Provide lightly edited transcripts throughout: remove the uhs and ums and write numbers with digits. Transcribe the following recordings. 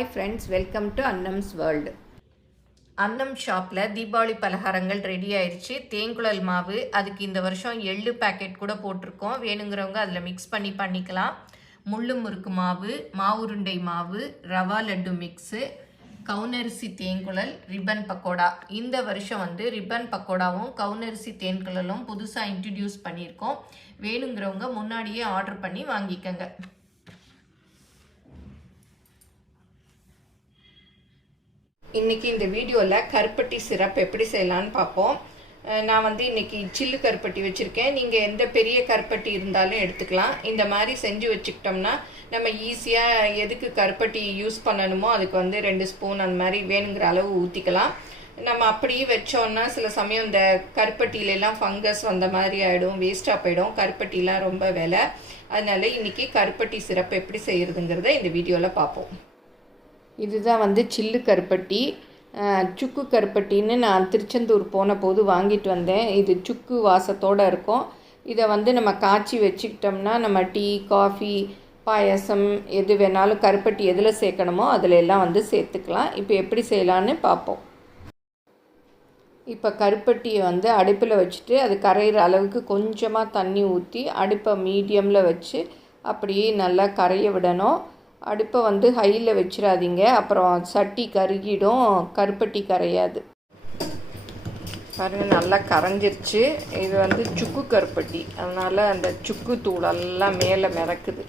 Hi friends, welcome to Annam's World. அன்னம் ஷாப்பில் தீபாவளி பலகாரங்கள் ரெடி ஆயிடுச்சு. தேங்குழல் மாவு, அதுக்கு இந்த வருஷம் எள்ளு பேக்கெட் கூட போட்டிருக்கோம். வேணுங்கிறவங்க அதில் மிக்ஸ் பண்ணிக்கலாம். முள்ளு முறுக்கு மாவு, மாவுருண்டை மாவு, ரவா லட்டு மிக்ஸு, கவுனரிசி தேங்குழல், ரிப்பன் பக்கோடா. இந்த வருஷம் ரிப்பன் பக்கோடாவும் கவுனரிசி தேன்குழலும் புதுசாக இன்ட்ரடியூஸ் பண்ணியிருக்கோம். வேணுங்கிறவங்க முன்னாடியே ஆர்டர் பண்ணி வாங்கிக்கங்க. இன்றைக்கி இந்த வீடியோவில் கருப்பட்டி சிரப் எப்படி செய்யலான்னு பார்ப்போம். நான் இன்றைக்கி சில்லு கருப்பட்டி வச்சுருக்கேன். நீங்கள் எந்த பெரிய கருப்பட்டி இருந்தாலும் எடுத்துக்கலாம். இந்த மாதிரி செஞ்சு வச்சுக்கிட்டோம்னா நம்ம ஈஸியாக எதுக்கு கருப்பட்டி யூஸ் பண்ணணுமோ அதுக்கு 2 ஸ்பூன் அந்த மாதிரி வேணுங்கிற அளவு ஊற்றிக்கலாம். நம்ம அப்படியே வச்சோன்னா சில சமயம் இந்த கருப்பட்டியிலெல்லாம் ஃபங்கஸ் வந்த மாதிரி ஆகிடும், வேஸ்ட்டாக போயிடும். கருப்பட்டிலாம் ரொம்ப விலை. அதனால் இன்றைக்கி கருப்பட்டி சிரப் எப்படி செய்கிறதுங்கிறத இந்த வீடியோவில் பார்ப்போம். இதுதான் சில்லு கருப்பட்டி. சுக்கு கருப்பட்டின்னு நான் திருச்செந்தூர் போன போது வாங்கிட்டு வந்தேன். இது சுக்கு வாசத்தோடு இருக்கும். இதை நம்ம காய்ச்சி வச்சுக்கிட்டோம்னா நம்ம டீ, காஃபி, பாயசம் எது வேணாலும் கருப்பட்டி எதில் சேர்க்கணுமோ அதில் எல்லாம் சேர்த்துக்கலாம். இப்போ எப்படி செய்யலான்னு பார்ப்போம். இப்போ கருப்பட்டியை அடுப்பில் வச்சுட்டு அது கரையிற அளவுக்கு கொஞ்சமாக தண்ணி ஊற்றி அடுப்பை மீடியமில் வச்சு அப்படியே நல்லா கரைய விடணும். அடுப்பை ஹையில் வச்சிடாதீங்க, அப்புறம் சட்டி கருகிடும், கருப்பட்டி கரையாது. பாருங்கள், நல்லா கரைஞ்சிருச்சு. இது சுக்கு கருப்பட்டி, அதனால் அந்த சுக்கு தூளெல்லாம் மேலே மிதக்குது.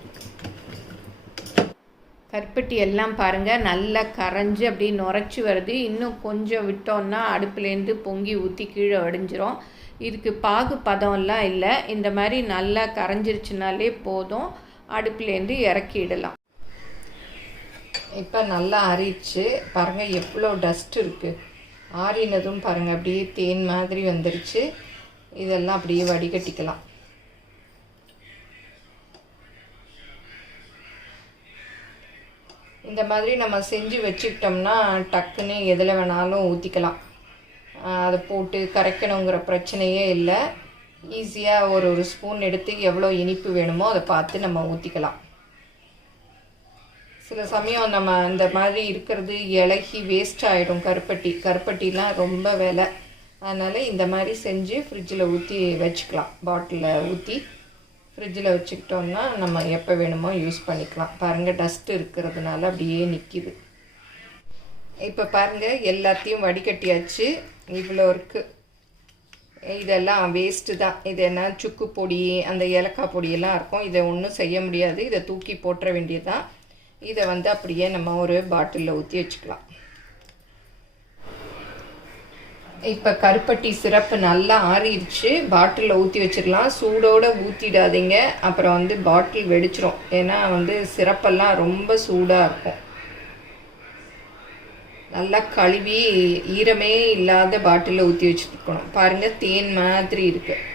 கருப்பட்டி எல்லாம் பாருங்கள் நல்லா கரைஞ்சி அப்படியே நுரைச்சி வருது. இன்னும் கொஞ்சம் விட்டோன்னா அடுப்புலேருந்து பொங்கி ஊற்றி கீழே வடிஞ்சிரும். இதுக்கு பாகு பதம்லாம் இல்லை. இந்த மாதிரி நல்லா கரைஞ்சிருச்சுனாலே போதும், அடுப்புலேருந்து இறக்கிடலாம். இப்போ நல்லா ஆறிடுச்சு. பாருங்கள் எவ்வளோ டஸ்ட் இருக்குது. ஆறினதும் பாருங்கள் அப்படியே தேன் மாதிரி வந்துருச்சு. இதெல்லாம் அப்படியே வடிகட்டிக்கலாம். இந்த மாதிரி நம்ம செஞ்சு வச்சுக்கிட்டோம்னா டக்குன்னு எதில் வேணாலும் ஊற்றிக்கலாம். அதை போட்டு கரைக்கணுங்கிற பிரச்சனையே இல்லை. ஈஸியாக ஒரு ஸ்பூன் எடுத்து எவ்வளோ இனிப்பு வேணுமோ அதை பார்த்து நம்ம ஊற்றிக்கலாம். சில சமயம் நம்ம இந்த மாதிரி இருக்கிறது இலகி வேஸ்ட் ஆகிடும். கருப்பட்டிலாம் ரொம்ப விலை. அதனால் இந்த மாதிரி செஞ்சு ஃப்ரிட்ஜில் ஊற்றி வச்சுக்கலாம். பாட்டிலில் ஊற்றி ஃப்ரிட்ஜில் வச்சுக்கிட்டோம்னா நம்ம எப்போ வேணுமோ யூஸ் பண்ணிக்கலாம். பாருங்கள், டஸ்ட்டு இருக்கிறதுனால அப்படியே நிற்கிது. இப்போ பாருங்கள், எல்லாத்தையும் வடிகட்டியாச்சு. இவ்வளோ இருக்குது. இதெல்லாம் வேஸ்ட்டு தான். இது என்ன சுக்கு பொடி, அந்த ஏலக்காய் பொடியெல்லாம் இருக்கும். இதை ஒன்றும் செய்ய முடியாது. இதை தூக்கி போட்டுற வேண்டியது தான். இதை அப்படியே நம்ம ஒரு பாட்டிலில் ஊற்றி வச்சுக்கலாம். இப்போ கருப்பட்டி சிரப்பு நல்லா ஆறிடுச்சு. பாட்டிலில் ஊற்றி வச்சிடலாம். சூடோடு ஊற்றிடாதீங்க, அப்புறம் பாட்டில் வெடிச்சிரும். ஏன்னா சிரப்பெல்லாம் ரொம்ப சூடாக இருக்கும். நல்லா கழுவி ஈரமே இல்லாத பாட்டிலில் ஊற்றி வச்சுருக்கணும். பாருங்கள், தேன் மாதிரி இருக்குது.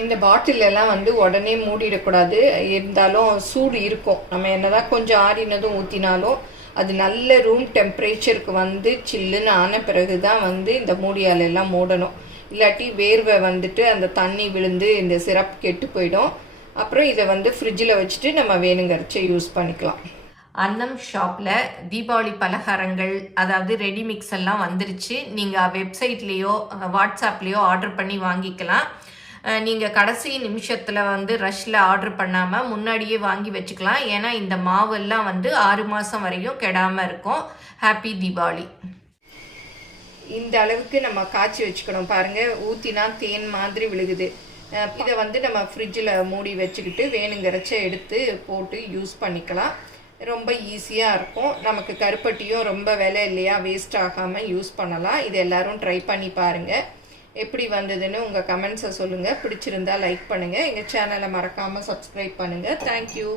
இந்த பாட்டிலெல்லாம் உடனே மூடிடக்கூடாது. இருந்தாலும் சூடு இருக்கும். நம்ம என்னதான் கொஞ்சம் ஆறினதும் ஊற்றினாலும் அது நல்ல ரூம் டெம்பரேச்சருக்கு சில்லுன்னு ஆன பிறகு தான் இந்த மூடியாலெல்லாம் மூடணும். இல்லாட்டி வேர்வை அந்த தண்ணி விழுந்து இந்த சிரப் கெட்டு போயிடும். அப்புறம் இதை ஃப்ரிட்ஜில் வச்சுட்டு நம்ம வேணுங்கிறச்ச யூஸ் பண்ணிக்கலாம். அன்னம் ஷாப்பில் தீபாவளி பலகாரங்கள், அதாவது ரெடி மிக்ஸ் எல்லாம் வந்துருச்சு. நீங்கள் வெப்சைட்லேயோ வாட்ஸ்அப்லேயோ ஆர்டர் பண்ணி வாங்கிக்கலாம். நீங்கள் கடைசி நிமிஷத்தில் ரஷ்ஷில் ஆர்டர் பண்ணாமல் முன்னாடியே வாங்கி வச்சுக்கலாம். ஏன்னா இந்த மாவெல்லாம் 6 மாதம் வரையும் கெடாமல் இருக்கும். ஹாப்பி தீபாவளி. இந்த அளவுக்கு நம்ம காய்ச்சி வச்சுக்கணும். பாருங்கள், ஊற்றினா தேன் மாதிரி விழுகுது. இதை நம்ம ஃப்ரிட்ஜில் மூடி வச்சுக்கிட்டு வேணுங்கிறச்ச எடுத்து போட்டு யூஸ் பண்ணிக்கலாம். ரொம்ப ஈஸியாக இருக்கும். நமக்கு கருப்பட்டியும் ரொம்ப விலை இல்லையா, வேஸ்ட் ஆகாமல் யூஸ் பண்ணலாம். இது எல்லோரும் ட்ரை பண்ணி பாருங்கள். எப்படி வந்ததுன்னு உங்கள் கமெண்ட்ஸை சொல்லுங்கள். பிடிச்சிருந்தால் லைக் பண்ணுங்கள். எங்கள் சேனலை மறக்காமல் சப்ஸ்கிரைப் பண்ணுங்கள். தேங்க்யூ.